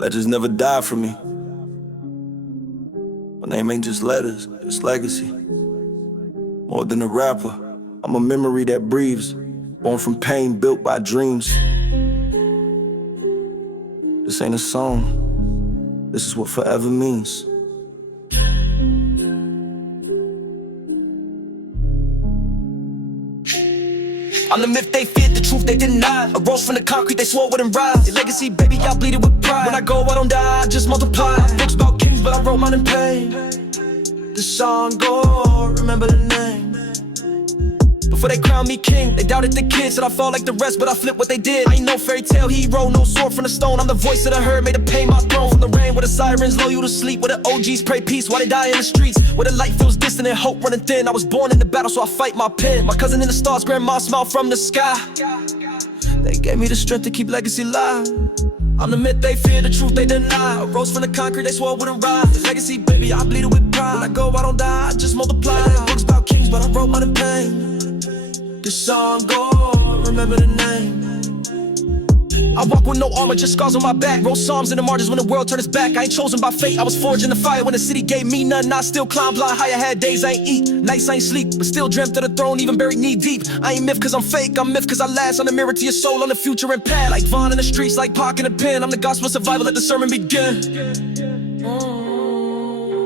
Legends never die from me. My name ain't just letters, it's legacy. More than a rapper, I'm a memory that breathes. Born from pain, built by dreams. This ain't a song, this is what forever means. I'm the myth they feared, the truth they denied. A rose from the concrete they swore wouldn't rise. Your legacy, baby, I bleed it with pride. When I go, I don't die, I just multiply. Books about kings, but I wrote mine in pain. The song go, remember the name. Before they crowned me king, they doubted the kid. Said I fall like the rest, but I flipped what they did. I ain't no fairy tale hero, no sword from the stone. I'm the voice of the herd, made the pain my throne. From the rain where the sirens lull you to sleep, where the OGs pray peace while they die in the streets, where the light feels distant and hope running thin. I was born in the battle, so I fight my pen. My cousin in the stars, grandma smile from the sky. They gave me the strength to keep legacy alive. I'm the myth they fear, the truth they deny. A rose from the concrete they swore wouldn't rise. Legacy, baby, I bleed it with pride. When I go, I don't die, I just multiply. Books about kings, but I wrote mine in pain. This song go, remember the name. I walk with no armor, just scars on my back. Wrote psalms in the margins when the world turned its back. I ain't chosen by fate, I was forged in the fire. When the city gave me nothing, I still climb blind high. I had days I ain't eat, nights I ain't sleep, but still dreamt of the throne, even buried knee deep. I ain't myth cause I'm fake, I'm myth cause I last. I'm the mirror to your soul, on the future and past. Like Vaughn in the streets, like Pac in the pen. I'm the gospel of survival, let the sermon begin.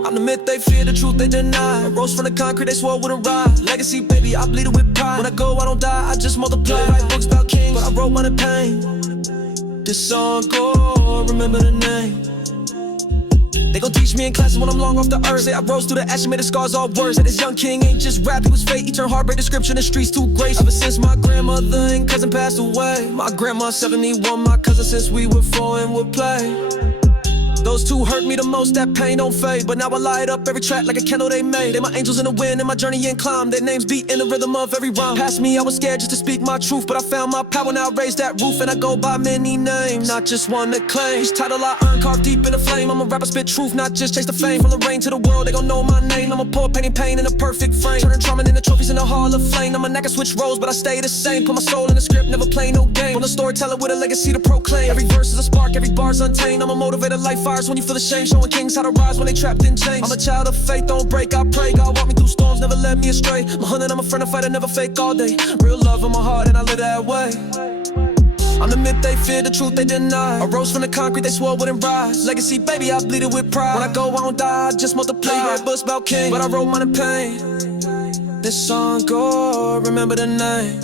I'm the myth they fear, the truth they deny. A rose from the concrete they swore wouldn't rise. Legacy, baby, I bleed it with pride. When I go, I don't die, I just multiply. Write books about kings, but I wrote mine in pain. This song go, remember the name. They gon' teach me in classes when I'm long off the earth. Say I rose through the ash and made the scars all worse. That this young king ain't just rap, he was fate. He turned heartbreak to scripture in the streets to grace. Ever since my grandmother and cousin passed away. My grandma 71, my cousin since we were 4 and would play. Those two hurt me the most, that pain don't fade. But now I light up every track like a candle they made. They my angels in the wind, in my journey and climb. Their names beat in the rhythm of every rhyme. Past me, I was scared just to speak my truth, but I found my power, now I raise that roof. And I go by many names, not just one that claims. Each title I earn, carved deep in the flame. I'm a rapper, spit truth, not just chase the fame. From the rain to the world, they gon' know my name. I'm a poet, painting pain in a perfect frame. Turning trauma into trophies in the hall of flame. I'm a knack, I switch roles, but I stay the same. Put my soul in the script, never play no game. I'm a storyteller with a legacy to proclaim. Every verse is a spark, every bar's untamed. I'm a motivator, light fires when you feel the shame. Showing kings how to rise when they trapped in chains. I'm a child of faith, don't break, I pray. God walk me through storms, never led me astray. My hunter, I'm a friend, a fighter, never fake all day. Real love in my heart and I live that way. I'm the myth they fear, the truth they deny. A rose from the concrete they swore wouldn't rise. Legacy, baby, I bleed it with pride. When I go, I don't die, I just multiply. Write books about kings, but I wrote mine in pain. This song go, remember the name.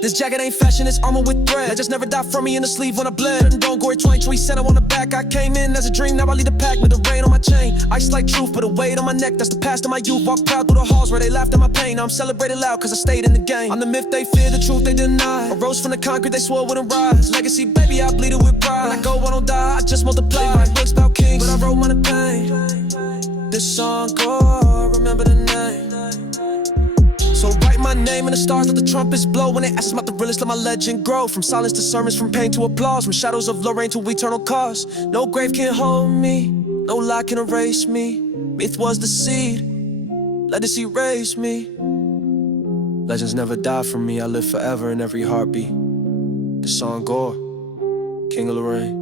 This jacket ain't fashion, it's armor with thread. I just never die from me in the sleeve when I bled. And don't go 23 center on the back. I came in as a dream, now I lead the pack with the rain on my chain. Ice like truth, put a weight on my neck, that's the past of my youth. Walk proud through the halls where they laughed at my pain. Now I'm celebrated loud cause I stayed in the game. I'm the myth they fear, the truth they deny. A rose from the concrete they swore wouldn't rise. Legacy, baby, I bleed it with pride. When I go, I don't die, I just multiply. Write books about kings, but I wrote mine in pain. This song go, remember the name. So write my name in the stars, let the trumpets blow. When they ask about the realest, let my legend grow. From silence to sermons, from pain to applause, from shadows of Lorraine to eternal cause. No grave can hold me, no lie can erase me. Myth was the seed, legacy raised me. Legends never die from me, I live forever in every heartbeat. The song Gore, King of Lorraine.